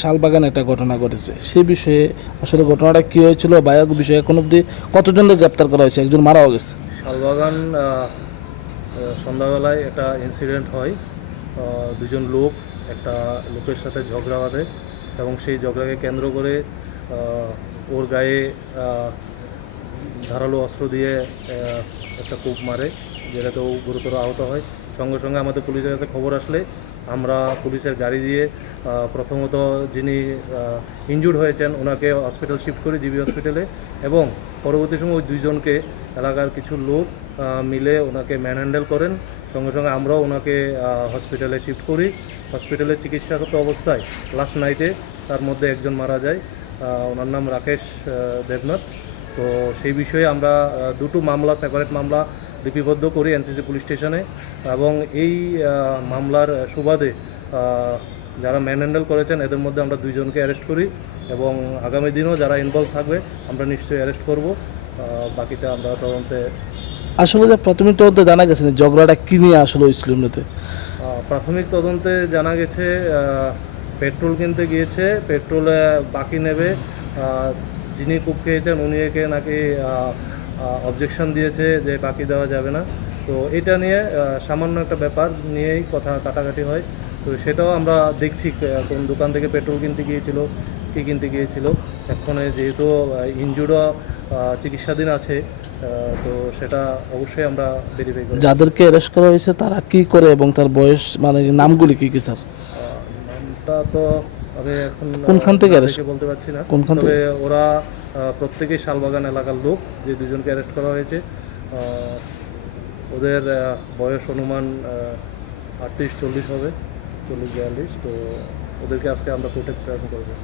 শালবাগানে একটা ঘটনা ঘটেছে, সেই বিষয়ে আসলে ঘটনাটা কী হয়েছিল বা এক বিষয়ে এখন অবধি কতজনকে গ্রেপ্তার করা হয়েছে? একজন মারাও গেছে। শালবাগান সন্ধ্যাবেলায় একটা ইনসিডেন্ট হয়। দুজন লোক একটা লোকের সাথে ঝগড়া বাঁধে এবং সেই ঝগড়াকে কেন্দ্র করে ওর গায়ে ধারালো অস্ত্র দিয়ে একটা কোপ মারে, যেটাতে ও গুরুতর আহত হয়। সঙ্গে সঙ্গে আমাদের পুলিশের কাছে খবর আসলে আমরা পুলিশের গাড়ি দিয়ে প্রথমত যিনি ইনজুর্ড হয়েছেন ওনাকে হসপিটাল শিফট করি, জিবি হসপিটালে, এবং পরবর্তী সময় ওই দুইজনকে এলাকার কিছু লোক মিলে ওনাকে ম্যানহ্যান্ডেল করেন। সঙ্গে সঙ্গে আমরাও ওনাকে হসপিটালে শিফট করি। হসপিটালে চিকিৎসারত অবস্থায় লাস্ট নাইটে তার মধ্যে একজন মারা যায়, ওনার নাম রাকেশ দেবনাথ। তো সেই বিষয়ে আমরা দুটো মামলা, সেপারেট মামলা লিপিবদ্ধ করি এনসিসি পুলিশ স্টেশনে, এবং এই মামলার সুবাদে যারা ম্যানহ্যান্ডেল করেছেন এদের মধ্যে আমরা দুইজনকে অ্যারেস্ট করি, এবং আগামী দিনও যারা ইনভলভ থাকবে আমরা নিশ্চয়ই অ্যারেস্ট করব। বাকিটা আমরা তদন্তে। আসলে যে প্রাথমিক তদন্তে জানা গেছে না ঝগড়াটা কী নিয়ে আসলে হয়েছিল এমনিতে? প্রাথমিক তদন্তে জানা গেছে পেট্রোল কিনতে গিয়েছে, পেট্রোলে বাকি নেবে, যিনি কুক খেয়েছেন উনি একে নাকি অবজেকশন দিয়েছে যে বাকি দেওয়া যাবে না। তো এটা নিয়ে সামান্য একটা ব্যাপার নিয়েই কথা কাটাকাটি হয়। তো সেটাও আমরা দেখছি কোন দোকান থেকে পেট্রোল কিনতে গিয়েছিল, কী কিনতে গিয়েছিল। এক্ষণে যেহেতু ইনজুর্ডও চিকিৎসাধীন আছে, তো সেটা অবশ্যই আমরা ভেরিফাই করি। যাদেরকে অ্যারেস্ট করা হয়েছে তারা কি করে এবং তার বয়স মানে নামগুলি কি কি স্যার? নামটা তো আমি এখন কোনখান থেকে অ্যারেস্ট বলতে পারছি না, কোনখান তবে থেকে? ওরা প্রত্যেকেই শালবাগান এলাকার লোক, যে দুজনকে অ্যারেস্ট করা হয়েছে। ওদের বয়স অনুমান 38-40 হবে, 40-42। তো ওদেরকে আজকে আমরা কোর্টে প্রেরণ করবো।